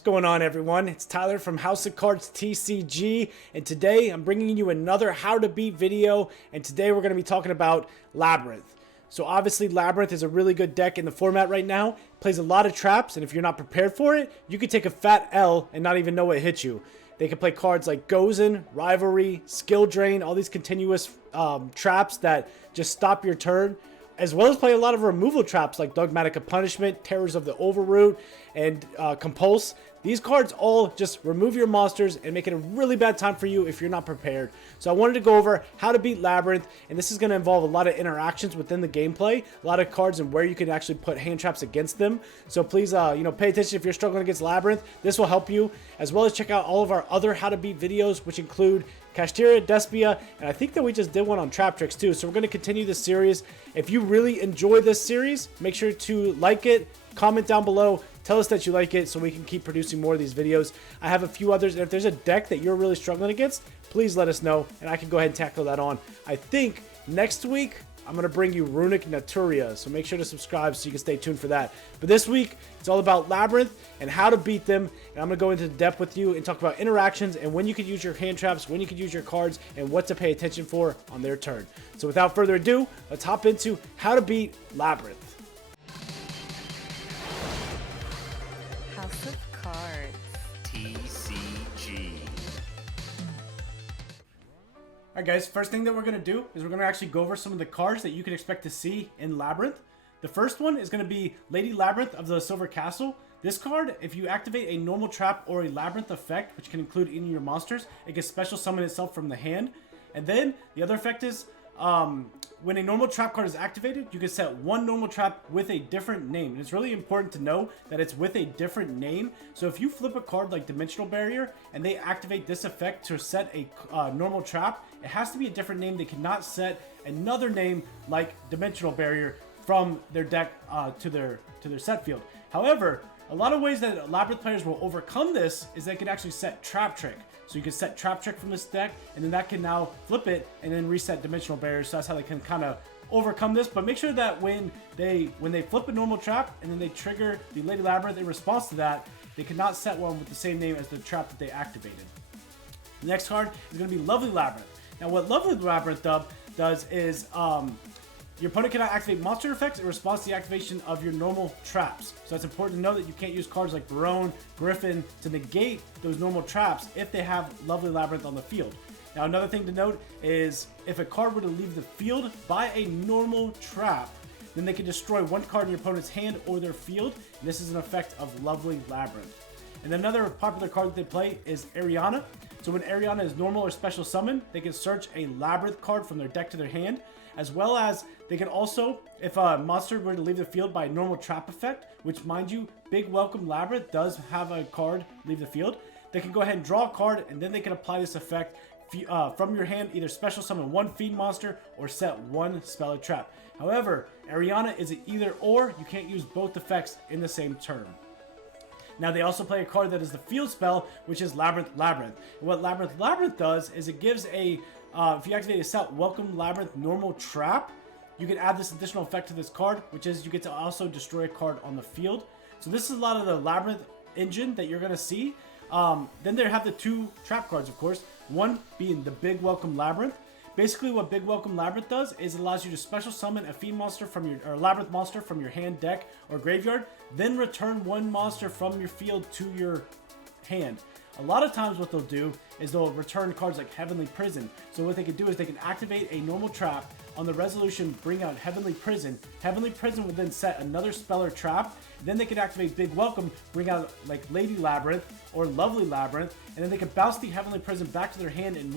What's going on, everyone? It's Tyler from House of Cards TCG, and today I'm bringing you another How to Beat video, and today we're going to be talking about Labyrinth. So obviously Labyrinth is a really good deck in the format right now. It plays a lot of traps, and if you're not prepared for it, you could take a fat L and not even know what hit you. They can play cards like Gozen, Rivalry, Skill Drain, all these continuous traps that just stop your turn, as well as play a lot of removal traps like Dogmatic of Punishment, Terrors of the Overroot, and Compulse. These cards all just remove your monsters and make it a really bad time for you if you're not prepared. So I wanted to go over how to beat Labyrinth, and this is going to involve a lot of interactions within the gameplay, a lot of cards and where you can actually put hand traps against them. So please, pay attention if you're struggling against Labyrinth. This will help you, as well as check out all of our other how to beat videos, which include Kashtira, Despia, and I think that we just did one on Trap Tricks too. So we're going to continue this series. If you really enjoy this series, make sure to like it, comment down below, tell us that you like it so we can keep producing more of these videos. I have a few others, and if there's a deck that you're really struggling against, please let us know, and I can go ahead and tackle that on. I think next week, I'm going to bring you Runic Naturia, so make sure to subscribe so you can stay tuned for that. But this week, it's all about Labyrinth and how to beat them, and I'm going to go into depth with you and talk about interactions and when you can use your hand traps, when you can use your cards, and what to pay attention for on their turn. So without further ado, let's hop into how to beat Labyrinth. House of Cards TCG. Alright guys, first thing that we're going to do is we're going to actually go over some of the cards that you can expect to see in Labyrinth. The first one is going to be Lady Labrynth of the Silver Castle. This card, if you activate a normal trap or a Labyrinth effect, which can include any of your monsters, it can special summon itself from the hand. And then the other effect is when a normal trap card is activated, you can set one normal trap with a different name. And it's really important to know that it's with a different name. So if you flip a card like Dimensional Barrier and they activate this effect to set a normal trap, it has to be a different name. They cannot set another name like Dimensional Barrier from their deck to their set field. However, a lot of ways that Labyrinth players will overcome this is they can actually set Trap Trick. So you can set Trap Trick from this deck, and then that can now flip it and then reset Dimensional Barriers. So that's how they can kind of overcome this. But make sure that when they flip a normal trap and then they trigger the Lady Labyrinth in response to that, they cannot set one with the same name as the trap that they activated. The next card is going to be Lovely Labyrinth. Now what Lovely Labyrinth does is your opponent cannot activate monster effects in response to the activation of your normal traps. So it's important to know that you can't use cards like Barone, Griffin to negate those normal traps if they have Lovely Labyrinth on the field. Now another thing to note is if a card were to leave the field by a normal trap, then they can destroy one card in your opponent's hand or their field. And this is an effect of Lovely Labyrinth. And another popular card that they play is Ariana. So when Ariana is normal or special summon, they can search a Labyrinth card from their deck to their hand, as well as they can also, if a monster were to leave the field by a normal trap effect, which mind you, Big Welcome Labyrinth does have a card leave the field, they can go ahead and draw a card, and then they can apply this effect from your hand, either special summon one fiend monster or set one spell or trap. However, Ariana is an either or, you can't use both effects in the same turn. Now they also play a card that is the field spell, which is Labyrinth. And what Labyrinth does is it gives a, if you activate a set Welcome Labyrinth normal trap, you can add this additional effect to this card, which is you get to also destroy a card on the field. So this is a lot of the Labyrinth engine that you're going to see. Then they have the two trap cards, of course, one being the Big Welcome Labyrinth. Basically what Big Welcome Labyrinth does is it allows you to special summon a fiend monster from your, or Labyrinth monster from your hand, deck, or graveyard, then return one monster from your field to your hand. A lot of times what they'll do is they'll return cards like Heavenly Prison. So what they can do is they can activate a normal trap, on the resolution bring out Heavenly Prison. Heavenly Prison will then set another spell or trap. Then they can activate Big Welcome, bring out like Lady Labyrinth or Lovely Labyrinth, and then they can bounce the Heavenly Prison back to their hand and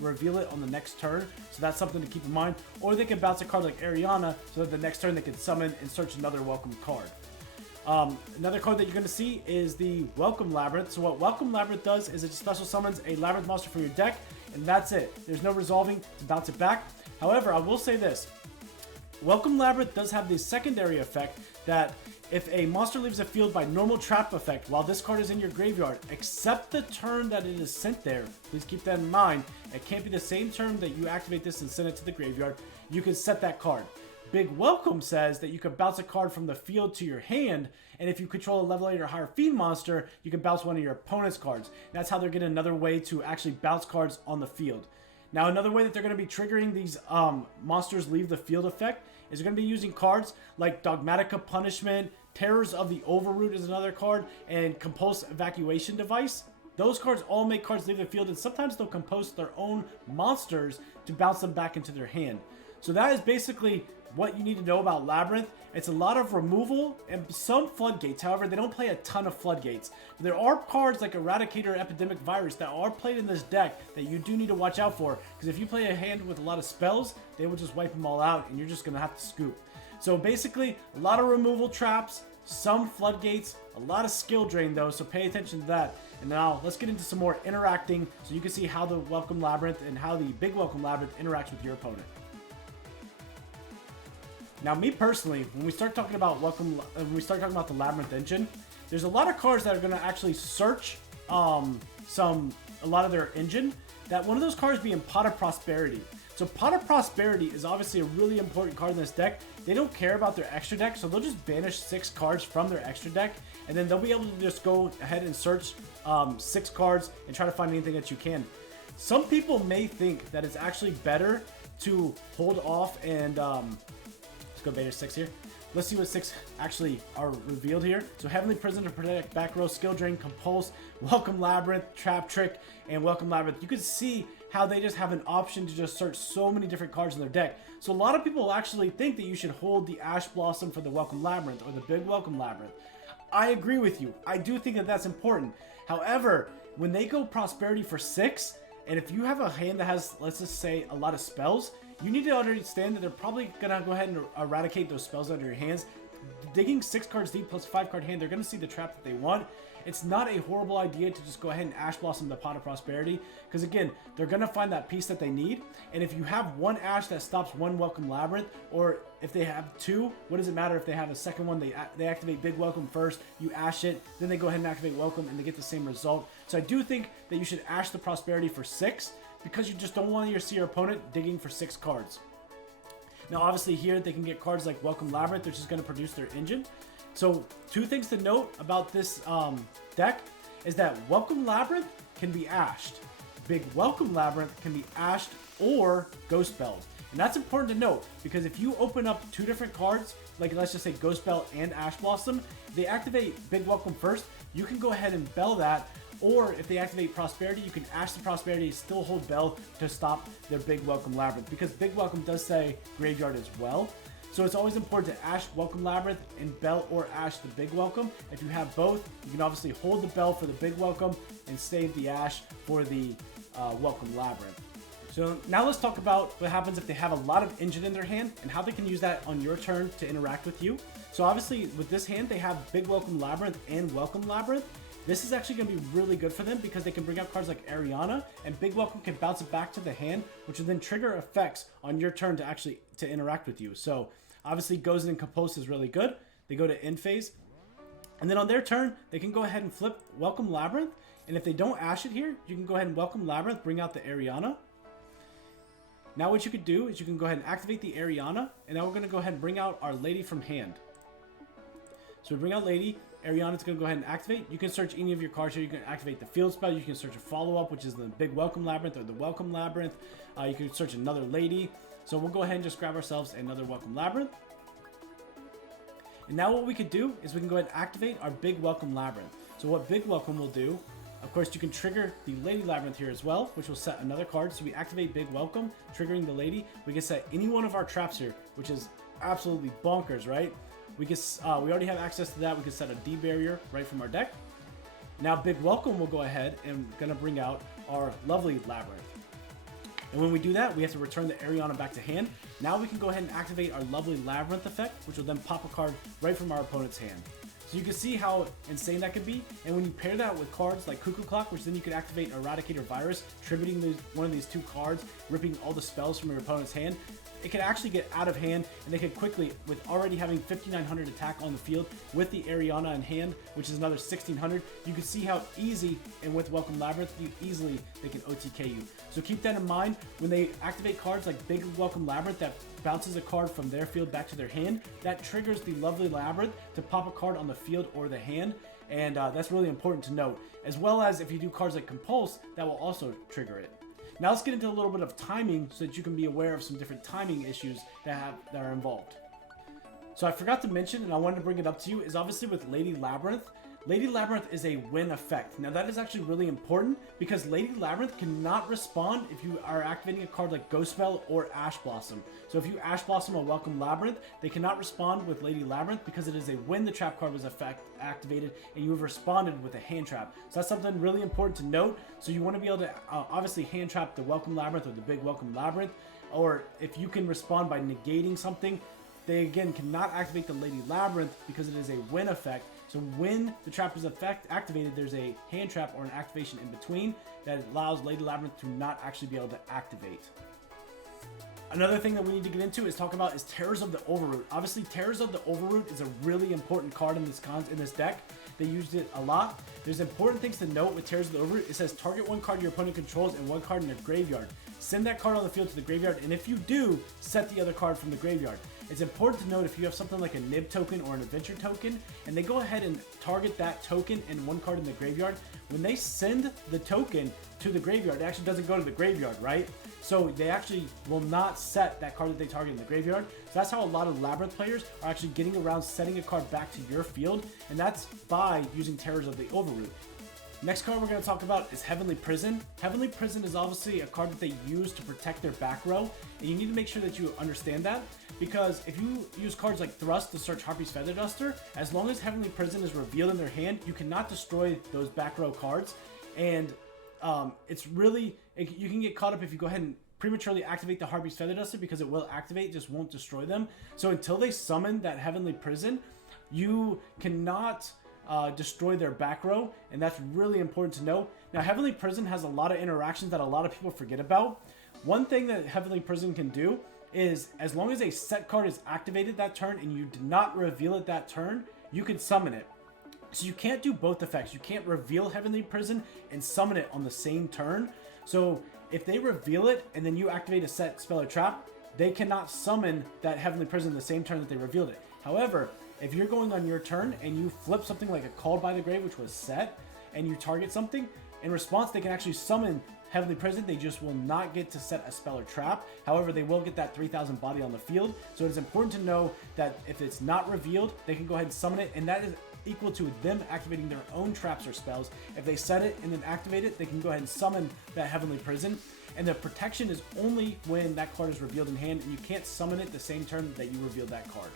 reveal it on the next turn. So that's something to keep in mind. Or they can bounce a card like Ariana so that the next turn they can summon and search another welcome card. Another card that you're going to see is the Welcome Labyrinth. So what Welcome Labyrinth does is it special summons a Labyrinth monster from your deck, and that's it. There's no resolving to bounce it back. However, I will say this. Welcome Labyrinth does have the secondary effect that if a monster leaves the field by normal trap effect while this card is in your graveyard, except the turn that it is sent there, please keep that in mind. It can't be the same turn that you activate this and send it to the graveyard. You can set that card. Big Welcome says that you can bounce a card from the field to your hand, and if you control a level 8 or higher fiend monster, you can bounce one of your opponent's cards. That's how they're getting another way to actually bounce cards on the field. Now, another way that they're going to be triggering these monsters leave the field effect is they're going to be using cards like Dogmatica Punishment, Terrors of the Overroot is another card, and Compulse Evacuation Device. Those cards all make cards leave the field, and sometimes they'll compose their own monsters to bounce them back into their hand. So that is basically what you need to know about Labyrinth. It's a lot of removal and some floodgates. However, they don't play a ton of floodgates. There are cards like Eradicator Epidemic Virus that are played in this deck that you do need to watch out for, because if you play a hand with a lot of spells, they will just wipe them all out and you're just going to have to scoop. So basically, a lot of removal traps, some floodgates, a lot of skill drain though, so pay attention to that. And now let's get into some more interacting so you can see how the Welcome Labyrinth and how the Big Welcome Labyrinth interacts with your opponent. Now, me personally, when we start talking about the Labyrinth engine, there's a lot of cards that are going to actually search a lot of their engine. That one of those cards being Pot of Prosperity. So Pot of Prosperity is obviously a really important card in this deck. They don't care about their extra deck, so they'll just banish 6 cards from their extra deck, and then they'll be able to just go ahead and search 6 cards and try to find anything that you can. Some people may think that it's actually better to hold off and let's go banish 6 here. Let's see what 6 actually are revealed here. So Heavenly Prison to protect back row, Skill Drain, Compulse, Welcome Labyrinth, Trap Trick, and Welcome Labyrinth. You can see how they just have an option to just search so many different cards in their deck. So a lot of people actually think that you should hold the Ash Blossom for the Welcome Labyrinth or the Big Welcome Labyrinth. I agree with you. I do think that that's important. However, when they go Prosperity for 6, and if you have a hand that has, let's just say, a lot of spells, you need to understand that they're probably going to go ahead and eradicate those spells out of your hands. Digging 6 cards deep plus 5 card hand, they're going to see the trap that they want. It's not a horrible idea to just go ahead and Ash Blossom the Pot of Prosperity, because again, they're going to find that piece that they need. And if you have one Ash that stops one Welcome Labyrinth, or if they have 2, what does it matter if they have a second one? They activate Big Welcome first, you Ash it, then they go ahead and activate Welcome, and they get the same result. So I do think that you should Ash the Prosperity for 6, because you just don't want to see your opponent digging for 6 cards. Now, obviously here, they can get cards like Welcome Labyrinth, which is going to produce their engine. So, 2 things to note about this deck is that Welcome Labyrinth can be ashed. Big Welcome Labyrinth can be ashed or Ghost Spelled. And that's important to note, because if you open up 2 different cards, like let's just say Ghost Spell and Ash Blossom, they activate Big Welcome first, you can go ahead and bell that. Or if they activate Prosperity, you can Ash the Prosperity, still hold Bell to stop their Big Welcome Labyrinth. Because Big Welcome does say Graveyard as well. So it's always important to Ash Welcome Labyrinth and Bell or Ash the Big Welcome. If you have both, you can obviously hold the Bell for the Big Welcome and save the Ash for the Welcome Labyrinth. So now let's talk about what happens if they have a lot of engine in their hand and how they can use that on your turn to interact with you. So obviously with this hand, they have Big Welcome Labyrinth and Welcome Labyrinth. This is actually going to be really good for them because they can bring out cards like Ariana, and Big Welcome can bounce it back to the hand, which will then trigger effects on your turn to interact with you. So obviously Goes in and Compose is really good. They go to end phase, and then on their turn, they can go ahead and flip Welcome Labyrinth, and if they don't Ash it here, you can go ahead and Welcome Labyrinth, bring out the Ariana. Now what you could do is you can go ahead and activate the Ariana, and now we're going to go ahead and bring out our Lady from hand. So we bring out Lady. Ariana's going to go ahead and activate. You can search any of your cards here. You can activate the field spell. You can search a follow-up, which is the Big Welcome Labyrinth or the Welcome Labyrinth. You can search another Lady. So we'll go ahead and just grab ourselves another Welcome Labyrinth. And now what we could do is we can go ahead and activate our Big Welcome Labyrinth. So what Big Welcome will do, of course, you can trigger the Lady Labyrinth here as well, which will set another card. So we activate Big Welcome, triggering the Lady. We can set any one of our traps here, which is absolutely bonkers, right? We already have access to that. We can set a D barrier right from our deck. Now Big Welcome will go ahead and gonna bring out our lovely Labyrinth. And when we do that, we have to return the Ariana back to hand. Now we can go ahead and activate our lovely Labyrinth effect, which will then pop a card right from our opponent's hand. So you can see how insane that can be. And when you pair that with cards like Cuckoo Clock, which then you can activate Eradicator Virus, tributing one of these 2 cards, ripping all the spells from your opponent's hand, it can actually get out of hand, and they can quickly, with already having 5,900 attack on the field, with the Ariana in hand, which is another 1,600, you can see how easy, and with Welcome Labyrinth, they can OTK you. So keep that in mind when they activate cards like Big Welcome Labyrinth that bounces a card from their field back to their hand. That triggers the lovely Labyrinth to pop a card on the field or the hand, and that's really important to note. As well as if you do cards like Compulse, that will also trigger it. Now let's get into a little bit of timing so that you can be aware of some different timing issues that are involved. So I forgot to mention, and I wanted to bring it up to you, is obviously with Lady Labyrinth. Lady Labyrinth is a win effect. Now that is actually really important because Lady Labyrinth cannot respond if you are activating a card like Ghost Spell or Ash Blossom. So if you Ash Blossom or Welcome Labyrinth, they cannot respond with Lady Labyrinth because it is a when the trap card was activated and you have responded with a hand trap. So that's something really important to note. So you want to be able to obviously hand trap the Welcome Labyrinth or the Big Welcome Labyrinth, or if you can respond by negating something, they again cannot activate the Lady Labyrinth because it is a win effect. So when the trap is activated, there's a hand trap or an activation in between that allows Lady Labyrinth to not actually be able to activate. Another thing that we need to get into is talk about is Terrors of the Overroot. Obviously, Terrors of the Overroot is a really important card in this deck. They used it a lot. There's important things to note with Terrors of the Overroot. It says target one card your opponent controls and one card in their graveyard. Send that card on the field to the graveyard, and if you do, set the other card from the graveyard. It's important to note if you have something like a Nib token or an Adventure token, and they go ahead and target that token and one card in the graveyard, when they send the token to the graveyard, it actually doesn't go to the graveyard, right? So they actually will not set that card that they target in the graveyard. So that's how a lot of Labyrinth players are actually getting around setting a card back to your field, and that's by using Terrors of the Overroot. Next card we're going to talk about is Heavenly Prison. Heavenly Prison is obviously a card that they use to protect their back row, and you need to make sure that you understand that, because if you use cards like Thrust to search Harpy's Feather Duster, as long as Heavenly Prison is revealed in their hand, you cannot destroy those back row cards, and it's really, you can get caught up if you go ahead and prematurely activate the Harpy's Feather Duster, because it will activate, just won't destroy them. So until they summon that Heavenly Prison, you cannot destroy their back row, and that's really important to know. Now, Heavenly Prison has a lot of interactions that a lot of people forget about. One thing that Heavenly Prison can do is, as long as a set card is activated that turn and you did not reveal it that turn, you can summon it. So you can't do both effects. You can't reveal Heavenly Prison and summon it on the same turn. So if they reveal it and then you activate a set spell or trap, they cannot summon that Heavenly Prison the same turn that they revealed it. However, if you're going on your turn and you flip something like a Called by the Grave, which was set, and you target something, in response they can actually summon Heavenly Prison. They just will not get to set a spell or trap. However, they will get that 3,000 body on the field. So it's important to know that if it's not revealed, they can go ahead and summon it, and that is equal to them activating their own traps or spells. If they set it and then activate it, they can go ahead and summon that Heavenly Prison. And the protection is only when that card is revealed in hand, and you can't summon it the same turn that you revealed that card.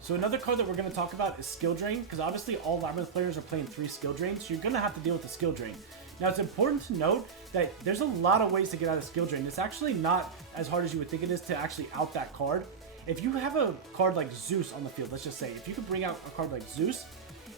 So another card that we're going to talk about is Skill Drain, because obviously all Labyrinth players are playing 3 Skill Drains, so you're going to have to deal with the Skill Drain. Now, it's important to note that there's a lot of ways to get out of Skill Drain. It's actually not as hard as you would think it is to actually out that card. If you have a card like Zeus on the field, let's just say, if you could bring out a card like Zeus,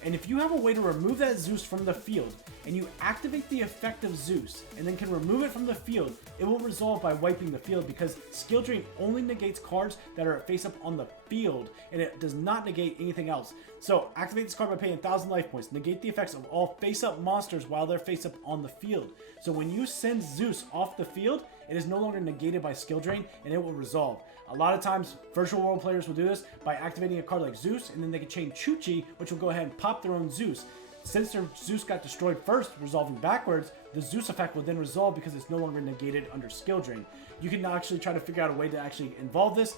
and if you have a way to remove that Zeus from the field, and you activate the effect of Zeus, and then can remove it from the field, it will resolve by wiping the field, because Skill Drain only negates cards that are face up on the field, and it does not negate anything else. So, activate this card by paying 1,000 life points. Negate the effects of all face-up monsters while they're face-up on the field. So when you send Zeus off the field, it is no longer negated by Skill Drain, and it will resolve. A lot of times, virtual world players will do this by activating a card like Zeus, and then they can chain Chuchi, which will go ahead and pop their own Zeus. Since their Zeus got destroyed first, resolving backwards, the Zeus effect will then resolve because it's no longer negated under Skill Drain. You can actually try to figure out a way to actually involve this.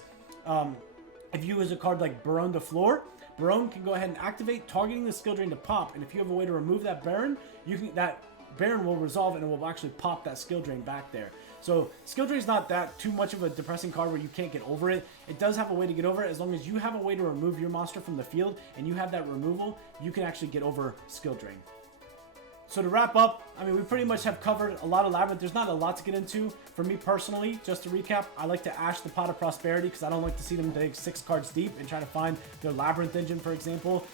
If you use a card like Baron the Floor, Baron can go ahead and activate, targeting the Skill Drain to pop, and if you have a way to remove that Baron, that Baron will resolve and it will actually pop that Skill Drain back there. So Skill Drain is not that too much of a depressing card where you can't get over it. It does have a way to get over it. As long as you have a way to remove your monster from the field and you have that removal, you can actually get over Skill Drain. So to wrap up, I mean, we pretty much have covered a lot of Labyrinth. There's not a lot to get into. For me personally, just to recap, I like to Ash the Pot of Prosperity because I don't like to see them dig 6 cards deep and try to find their Labyrinth engine, for example.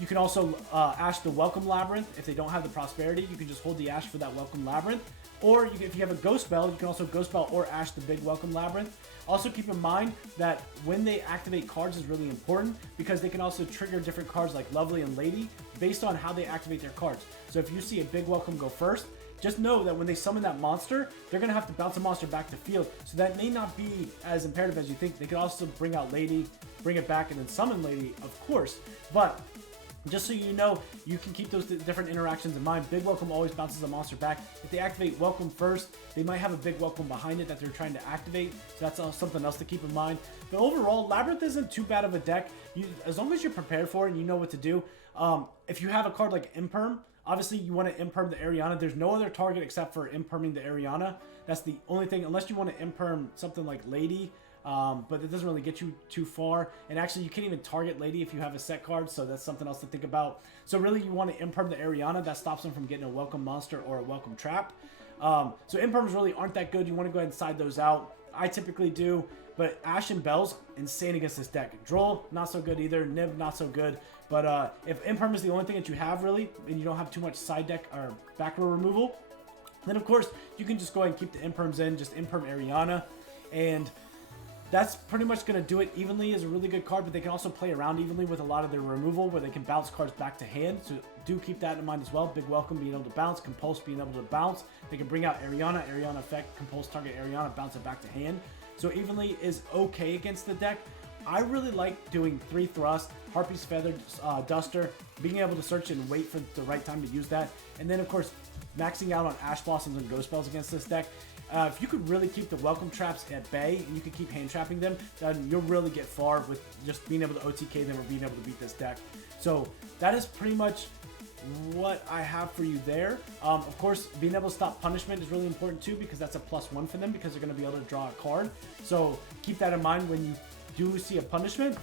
You can also Ash the Welcome Labyrinth. If they don't have the Prosperity, you can just hold the Ash for that Welcome Labyrinth. Or if you have a Ghost Spell, you can also Ghost Spell or Ash the big Welcome Labyrinth. Also keep in mind that when they activate cards is really important because they can also trigger different cards like Lovely and Lady based on how they activate their cards. So if you see a big Welcome go first, just know that when they summon that monster, they're going to have to bounce a monster back to field. So that may not be as imperative as you think. They could also bring out Lady, bring it back, and then summon Lady, of course. But just so you know, you can keep those different interactions in mind. Big Welcome always bounces the monster back. If they activate Welcome first, they might have a Big Welcome behind it that they're trying to activate. So that's something else to keep in mind. But overall, Labyrinth isn't too bad of a deck. As long as you're prepared for it and you know what to do. If you have a card like Imperm, obviously you want to Imperm the Ariana. There's no other target except for Imperming the Ariana. That's the only thing, unless you want to Imperm something like Lady. But it doesn't really get you too far. And actually, you can't even target Lady if you have a set card, so that's something else to think about. So really, you want to Imperm the Ariana. That stops them from getting a Welcome Monster or a Welcome Trap. So Imperms really aren't that good. You want to go ahead and side those out. I typically do, but Ash and Bells, insane against this deck. Droll, not so good either. Nib, not so good. But if Imperm is the only thing that you have, really, and you don't have too much side deck or back row removal, then of course, you can just go ahead and keep the Imperms in, just Imperm Ariana. And that's pretty much going to do it. Evenly is a really good card, but they can also play around evenly with a lot of their removal where they can bounce cards back to hand. So do keep that in mind as well. Big Welcome being able to bounce, Compulse being able to bounce. They can bring out Ariana, Ariana effect, Compulse target Ariana, bounce it back to hand. So evenly is okay against the deck. I really like doing 3 Thrust, Harpy's Feather, Duster, being able to search and wait for the right time to use that. And then of course, maxing out on Ash Blossoms and Ghost Spells against this deck. If you could really keep the Welcome Traps at bay and you could keep hand trapping them, then you'll really get far with just being able to OTK them or being able to beat this deck. So that is pretty much what I have for you there. Of course, being able to stop punishment is really important too because that's a +1 for them because they're going to be able to draw a card. So keep that in mind when you do see a punishment.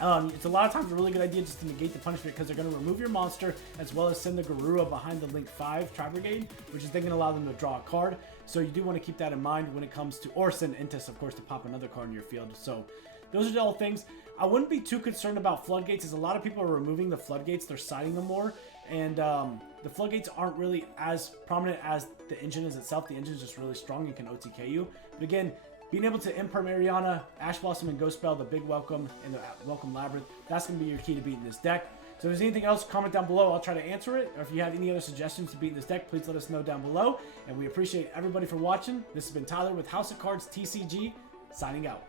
It's a lot of times a really good idea just to negate the punishment because they're going to remove your monster as well as send the Garura behind the Link 5 Tri-Brigade, which is then going to allow them to draw a card. So you do want to keep that in mind when it comes to, or send Intis, of course, to pop another card in your field. So those are all things. I wouldn't be too concerned about Floodgates as a lot of people are removing the Floodgates. They're siding them more. And the Floodgates aren't really as prominent as the engine is itself. The engine is just really strong and can OTK you. But again, being able to Imperm Ariana, Ash Blossom, and Ghost Spell, the big Welcome, and the Welcome Labyrinth, that's going to be your key to beating this deck. So if there's anything else, comment down below. I'll try to answer it. Or if you have any other suggestions to beat this deck, please let us know down below. And we appreciate everybody for watching. This has been Tyler with House of Cards TCG, signing out.